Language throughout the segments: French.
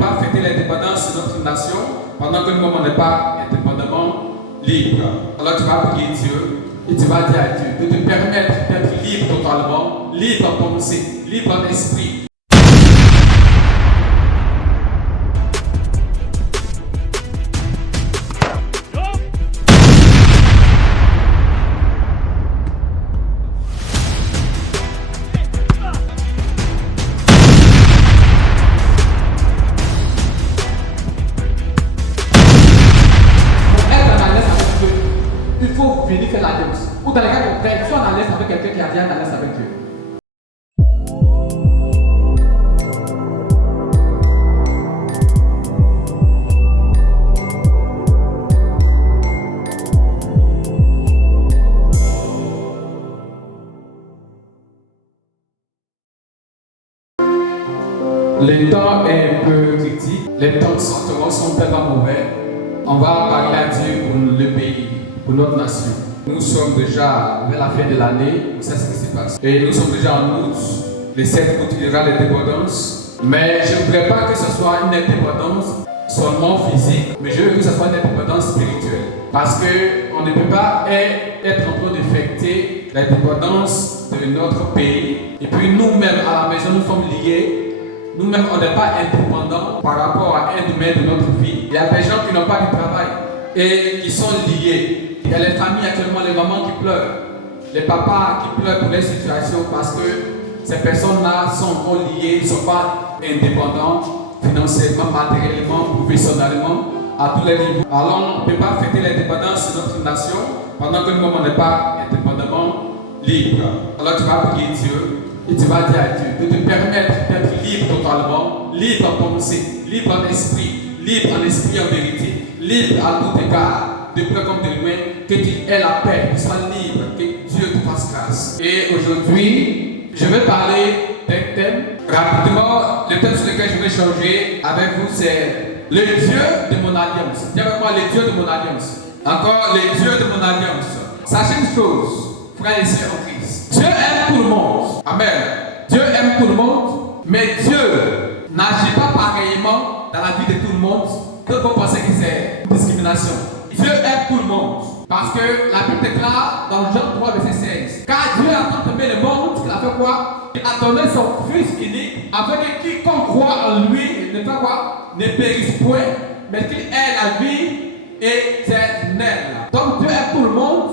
pas fêter l'indépendance de notre nation pendant que nous-mêmes on n'est pas indépendamment libre. Alors tu vas prier Dieu et tu vas dire à Dieu de te permettre d'être libre totalement, libre en pensée, libre en esprit. Il faut venir faire l'alliance. Ou dans les cas contraires, soit en alliance avec quelqu'un qui a déjà en alliance avec Dieu. Le temps est un peu critique, les temps sont tellement mauvais. On va parler à Dieu pour le pays, pour notre nation. Nous sommes déjà vers la fin de l'année, c'est ce qui se passe. Et nous sommes déjà en août, le 7 août, il y aura l'indépendance. Mais je ne voudrais pas que ce soit une indépendance seulement physique, mais je veux que ce soit une indépendance spirituelle. Parce qu'on ne peut pas être en train de fêter l'indépendance de notre pays. Et puis nous-mêmes, à la maison, nous sommes liés. Nous-mêmes, on n'est pas indépendants par rapport à un domaine de notre vie. Il y a des gens qui n'ont pas de travail et qui sont liés. Il y a les familles actuellement, les mamans qui pleurent, les papas qui pleurent pour leur situation parce que ces personnes-là sont liées, ils ne sont pas indépendants financièrement, matériellement, professionnellement, à tous les niveaux. Alors, on ne peut pas fêter l'indépendance de notre nation pendant que nous-mêmes, on n'est pas indépendamment libre. Alors, tu vas prier Dieu. Et tu vas dire à Dieu de te permettre d'être libre totalement, libre en pensée, libre en esprit en vérité, libre à tout égard, de près comme de loin, que tu aies la paix, que tu sois libre, que Dieu te fasse grâce. Et aujourd'hui, je vais parler d'un thème. Rapidement, le thème sur lequel je vais changer avec vous, c'est le Dieu de mon alliance. Dis avec moi, le Dieu de mon alliance. Encore, le Dieu de mon alliance. Sachez une chose, frères et sœurs en Christ. Dieu aime tout le monde. Amen. Dieu aime tout le monde, mais Dieu n'agit pas pareillement dans la vie de tout le monde que vous pensez que c'est une discrimination. Dieu aime tout le monde. Parce que la Bible déclare dans Jean 3, verset 16. Car Dieu a tant aimé le monde qu'il a fait quoi? Il a donné son Fils unique afin que quiconque croit en lui ne fait quoi? Ne périsse point, mais qu'il ait la vie éternelle. Donc Dieu aime tout le monde.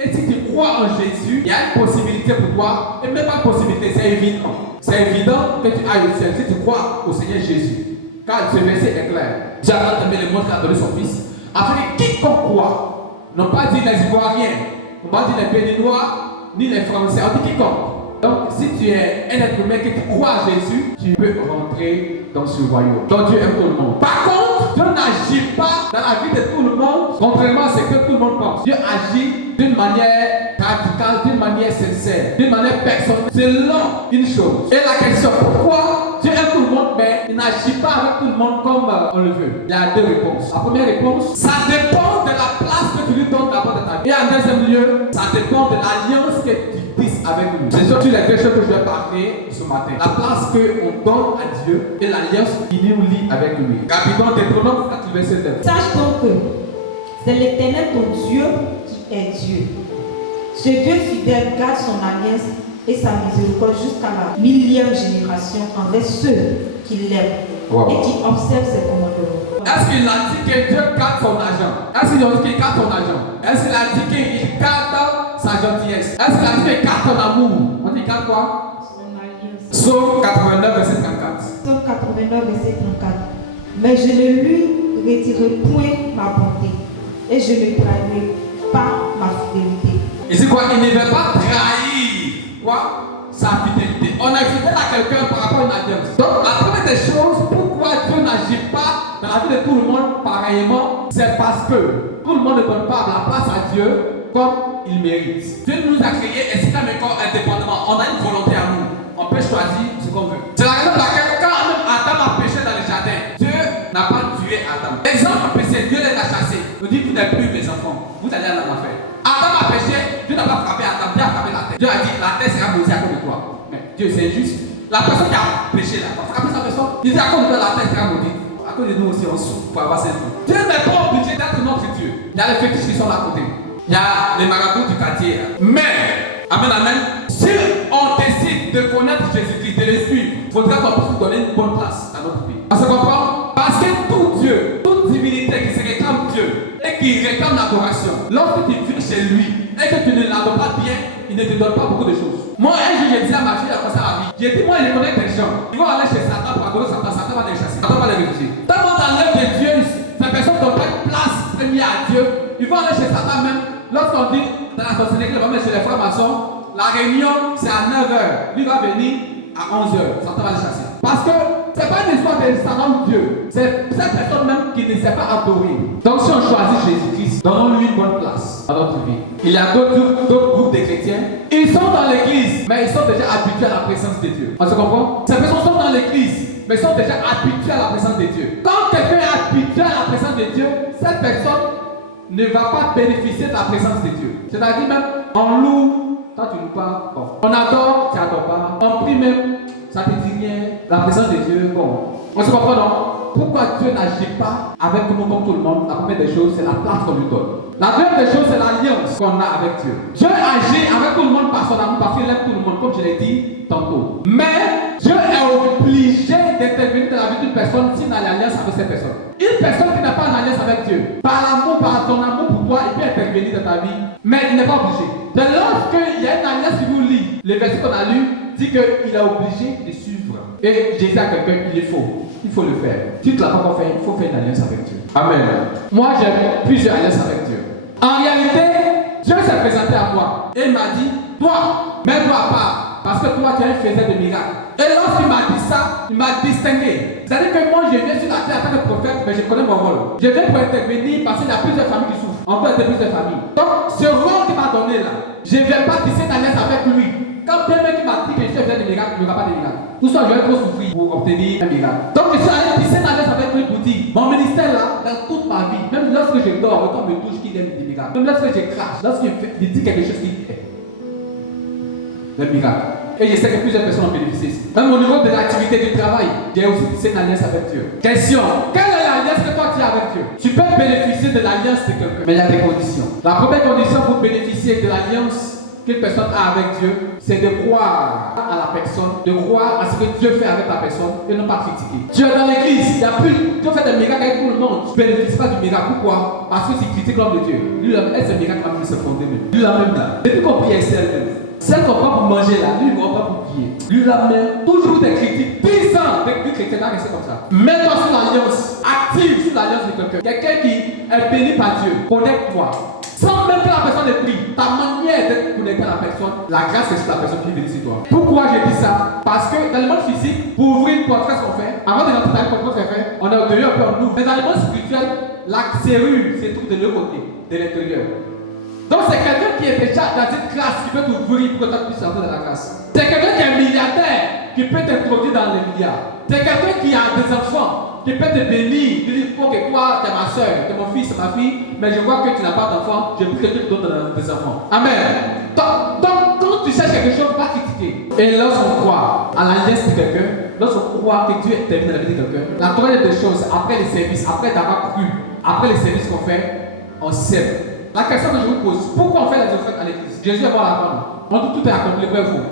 Et si tu crois en Jésus, il y a une possibilité pour toi, et même pas une possibilité, c'est évident. C'est évident que tu ailles au ciel si tu crois au Seigneur Jésus. Car ce verset est clair. Dieu a aimé le monde qu'il a donné son Fils, afin que quiconque croit, non pas dit les Ivoiriens, non pas dit les Béninois, ni les Français, on dit quiconque. Donc si tu es un être humain que tu crois à Jésus, tu peux rentrer dans ce royaume. Donc Dieu aime tout le monde. Par contre, Dieu n'agit pas dans la vie de tout le monde, contrairement à ce que tout le monde pense. Dieu agit d'une manière radicale, d'une manière sincère, d'une manière personnelle, selon une chose. Et la question, pourquoi Dieu aime tout le monde, mais il n'agit pas avec tout le monde comme on le veut? Il y a deux réponses. La première réponse, ça dépend de la place que tu lui donnes d'abord de ta vie. Et en deuxième lieu, ça dépend de l'alliance que tu tisses avec lui. Ce sont les deux choses que je vais parler ce matin. La place qu'on donne à Dieu et l'alliance qui nous lie avec lui. Rapidement, Deutéronome 4, verset 9. Sache donc que c'est l'Éternel ton Dieu qui est Dieu. Ce Dieu fidèle garde son alliance et sa miséricorde jusqu'à la 1000e génération envers ceux qui l'aiment et qui observent ses commandements. Est-ce qu'il a dit que Dieu garde son argent? Est-ce qu'il a dit qu'il garde son argent? Est-ce qu'il a dit qu'il garde sa gentillesse? Est-ce qu'il a dit qu'il garde ton amour? On dit qu'il garde quoi? Son alliance. Psaume 89, verset 34. Psaume 89, verset 34. Mais je ne lui retirerai point ma bonté et je ne trahirai pas ma fidélité. Il dit quoi? Il ne veut pas trahir quoi? Sa fidélité. On est fidèle à quelqu'un par rapport à une alliance. Donc la première des choses, pourquoi Dieu n'agit pas dans la vie de tout le monde pareillement, c'est parce que tout le monde ne donne pas la place à Dieu comme il mérite. Dieu nous a créés et c'est un corps indépendamment. On a une volonté à nous. On peut choisir ce qu'on veut. C'est la raison pour laquelle quand même Adam a péché dans le jardin, Dieu n'a pas tué Adam. Exemple péché, Dieu les a chassés. Il dit vous n'êtes plus mes enfants, vous allez à l'enfer. Adam a péché, Dieu n'a pas frappé Adam, Dieu a frappé la terre. Dieu a dit la terre sera brisée à cause de toi. Mais Dieu c'est injuste. La personne qui a péché là, parce qu'après sa personne, il dit à cause de la terre sera maudite. À cause de nous aussi, on souffre pour avoir cette vie. Dieu n'est pas obligé d'être notre Dieu. Il y a les fétiches qui sont là à côté. Il y a les marabouts du quartier. Là. Mais, amen, amen. Si on décide de connaître Jésus-Christ, de le suivre, il faudrait qu'on puisse donner une bonne place dans notre vie. On se comprend? Parce que tout Dieu, toute divinité qui se réclame Dieu et qui réclame l'adoration, lorsque tu viens chez lui et que tu ne l'adores pas bien, il ne te donne pas beaucoup de choses. Moi, un jour, j'ai dit à ma fille, elle a passé à la vie. J'ai dit, moi, je connais des gens. Ils vont aller chez Satan pour adorer Satan. Satan va les chasser. Satan va les refuser. Tellement dans l'œuvre de Dieu, ces personnes ne donnent pas de place première à Dieu. Ils vont aller chez Satan même. Lorsqu'on dit dans la sorcellerie, on va mettre chez les frères maçons, la réunion, c'est à 9h. Lui va venir à 11h. Satan va les chasser. Parce que ce n'est pas une histoire de savant Dieu. C'est cette personne même qui ne sait pas adorer. Donc si on choisit Jésus-Christ, donnons-lui une bonne place dans notre vie. Il y a d'autres groupes de chrétiens. Ils sont dans l'église, mais ils sont déjà habitués à la présence de Dieu. On se comprend? Ces personnes sont dans l'église, mais ils sont déjà habitués à la présence de Dieu. Quand quelqu'un est habitué à la présence de Dieu, cette personne ne va pas bénéficier de la présence de Dieu. C'est-à-dire même, on loue, toi tu loues pas, bon. On adore, tu n'adores pas. On prie même, ça te dit rien. La présence de Dieu, bon. On se comprend, non? Pourquoi Dieu n'agit pas avec nous comme tout le monde? La première des choses, c'est la place qu'on lui donne. La deuxième des choses, c'est l'alliance qu'on a avec Dieu. Dieu agit avec tout le monde par son amour, parce qu'il aime tout le monde, comme je l'ai dit tantôt. Mais Dieu est obligé d'intervenir dans la vie d'une personne s'il a l'alliance avec cette personne. Une personne qui n'a pas d'alliance avec Dieu, par l'amour, par son amour pour toi, il peut intervenir dans ta vie, mais il n'est pas obligé. De lorsqu'il y a une alliance qui vous lie, le verset qu'on a lu dit qu'il est obligé de suivre. Et j'ai dit à quelqu'un, il faut le faire. Si tu ne l'as pas encore fait, il faut faire une alliance avec Dieu. Amen. Moi, j'ai plusieurs alliances avec Dieu. En réalité, Dieu s'est présenté à moi et il m'a dit, toi, mets-toi à part, parce que toi, tu es un faiseur de miracles. Et lorsqu'il m'a dit ça, il m'a distingué. C'est-à-dire que moi, je viens sur la terre en tant que prophète, mais je connais mon rôle. Je viens pour intervenir parce qu'il y a plusieurs familles qui souffrent. On peut être plusieurs familles. Donc, ce rôle qu'il m'a donné là, je ne vais pas tisser d'alliance avec lui. Quand bien même il m'a dit que je suis un faiseur de miracles, il n'y aura pas de miracles. Tout ça, je vais trop souffrir pour obtenir un miracle. Donc, je suis allé tisser d'alliance avec lui pour dire, mon ministère là, dans toute ma vie, même lorsque je dors, quand on me touche, qu'il aime des miracles. Même lorsque je crache, lorsqu'il dit quelque chose qui fait le miracle. Et je sais que plusieurs personnes ont bénéficié ici. Même au niveau de l'activité du travail, j'ai aussi tissé une alliance avec Dieu. Question, quelle est l'alliance que toi tu as avec Dieu? Tu peux bénéficier de l'alliance de quelqu'un, mais il y a des conditions. La première condition pour bénéficier de l'alliance qu'une personne a avec Dieu, c'est de croire à la personne, de croire à ce que Dieu fait avec la personne et non pas critiquer. Tu es dans l'église, il n'y a plus, Dieu fait des miracles avec tout le monde, tu ne bénéficies pas du miracle. Pourquoi? Parce que tu critiques l'homme de Dieu. Lui, est-ce un miracle va se fonder même? Lui, là même là. Depuis qu'on prie celle même. Celle qu'on prend pour manger là, lui, il ne va pas pour prier. Lui, là même, toujours des critiques. 10 ans de chrétien, là, rester comme ça. Mets-toi sur l'alliance, active sur l'alliance de quelqu'un. Quelqu'un qui est béni par Dieu, connecte-toi. Sans même que la personne ait pris, ta manière d'être connecté à la personne, la grâce est sur la personne qui est venue sur toi. Pourquoi j'ai dit ça? Parce que dans le monde physique, pour ouvrir une porte, qu'est-ce qu'on fait? Avant de rentrer dans le porte, qu'est-ce qu'on fait? On est au dehors, puis on ouvre. Mais dans le monde spirituel, la serrure se trouve de l'autre côté, de l'intérieur. Donc c'est quelqu'un qui est déjà dans cette classe qui peut t'ouvrir pour que tu puisses entrer dans la classe. C'est quelqu'un qui est milliardaire qui peut t'introduire dans les milliards. C'est quelqu'un qui a des enfants qui peut te bénir, qui dit ok, toi, tu es ma soeur, tu es mon fils, ma fille, mais je vois que tu n'as pas d'enfant, j'ai pris que tu te donnes des enfants. Amen. Donc, quand tu cherches quelque chose, pas critiquer. Et lorsqu'on croit à l'alliance de quelqu'un, lorsqu'on croit que Dieu termine la vie de quelqu'un, la troisième des choses, après les services, après d'avoir cru, après les services qu'on fait, on sème. La question que je vous pose, pourquoi on fait les offrandes à l'église? Jésus est mort à la fin. On dit tout est accompli, vrai ou faux?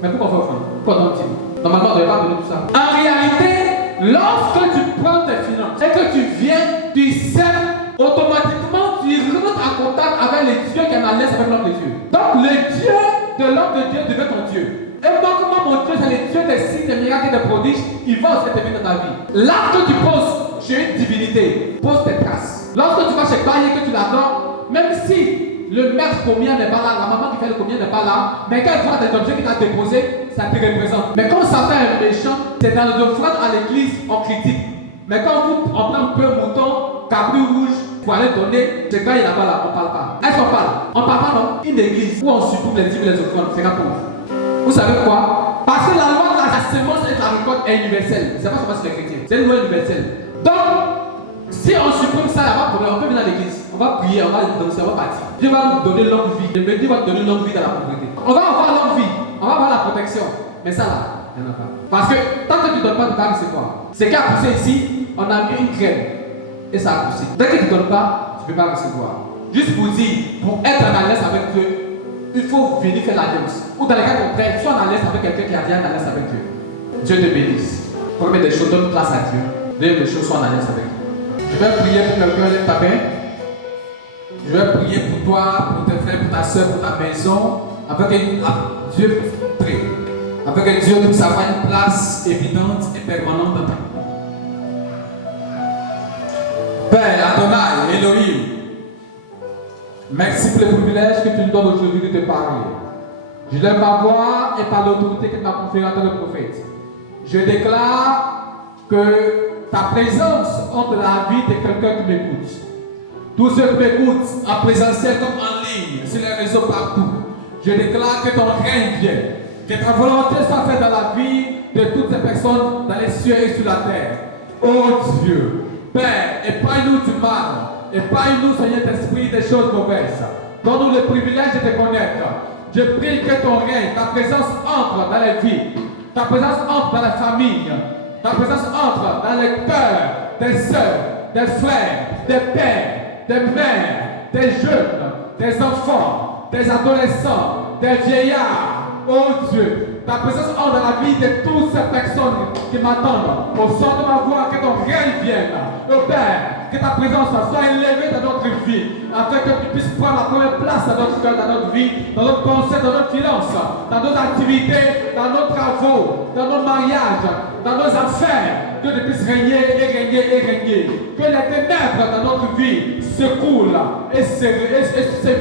Mais pourquoi on fait offrande? Pourquoi donne-t-il? Normalement, on ne devait pas donner tout ça. En réalité, lorsque tu prends tes finances et que tu viens, tu sèmes, automatiquement tu rentres en contact avec les dieux qui en alliance avec l'homme de Dieu. Donc le Dieu de l'homme de Dieu devient ton Dieu. Et donc comment mon Dieu, c'est le Dieu des signes, des miracles et des prodiges, il va aussi t'aider dans ta vie. L'acte que tu poses chez une divinité, pose tes traces. Lorsque tu vas chez Baye et que tu l'adores, même si le maître combien n'est pas là, la maman qui fait le combien n'est pas là, mais quand elle voit des objets qu'il a déposés, ça te représente. Mais quand ça fait un méchant, c'est dans les offrandes à l'église, on critique. Mais quand on prend un peu mouton, cabri rouge, pour aller donner, c'est quand il n'est pas là, on ne parle pas. Est-ce qu'on parle? On ne parle pas, non? Une église où on supprime les dîmes et les offrandes, c'est pas pauvre. Vous savez quoi? Parce que la loi de la semence et de la récolte est universelle. C'est pas seulement sur les chrétiens, c'est une loi universelle. Donc, si on supprime ça, il n'y a pas de problème, on peut venir à l'église. On va prier, on va danser, on va partir. Dieu va nous donner longue vie. Dieu va nous donner longue vie dans la pauvreté. On va avoir longue vie, on va avoir la protection. Mais ça là, Il n'y en a pas. Parce que tant que tu ne donnes pas, tu vas recevoir. Ce qui a poussé ici, on a mis une graine et ça a poussé. Dès que tu ne donnes pas, tu ne peux pas recevoir. Juste pour dire, pour être en alliance avec Dieu, il faut venir faire l'alliance. Ou dans les cas contraires, sois en alliance avec quelqu'un qui a déjà en alliance avec Dieu. Dieu te bénisse. Première des choses, donne place à Dieu. Deuxième des choses, sois en alliance avec Dieu. Je vais prier pour quelqu'un, lève ta main. Je vais prier pour toi, pour tes frères, pour ta soeur, pour ta maison, afin que Dieu prie, afin que Dieu puisse avoir une place évidente et permanente dans ta vie. Père Adonai, Elohim, merci pour le privilège que tu nous donnes aujourd'hui de te parler. Je lève ma voix et par l'autorité que tu m'as conférée en tant que prophète, je déclare que ta présence entre la vie de quelqu'un qui m'écoute. Tous ceux qui m'écoutent en présentiel comme en ligne, sur les réseaux partout, je déclare que ton règne vienne, que ta volonté soit faite dans la vie de toutes ces personnes dans les cieux et sur la terre. Oh Dieu, Père, épargne-nous du mal, épargne-nous, Seigneur d'esprit, des choses mauvaises. Donne-nous le privilège de te connaître. Je prie que ton règne, ta présence entre dans les vies, ta présence entre dans la famille, ta présence entre dans les cœurs des sœurs, des frères, des pères, des mères, des jeunes, des enfants, des adolescents, des vieillards. Oh Dieu, ta présence entre dans la vie de toutes ces personnes qui m'attendent. Au son de ma voix, que ton règne vienne. Oh Père, que ta présence soit élevée dans notre vie, afin que tu puisses prendre la première place dans notre cœur, dans notre vie, dans notre pensée, dans notre finance, dans notre activité, dans nos travaux, dans nos mariages, dans nos affaires, que tu puisses régner et régner et régner. Que les ténèbres dans notre vie se coulent et se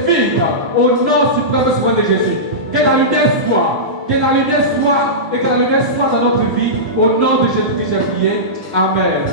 vident au nom suprême de Jésus. Que la lumière soit, que la lumière soit et que la lumière soit dans notre vie. Au nom de Jésus que j'ai prié. Amen.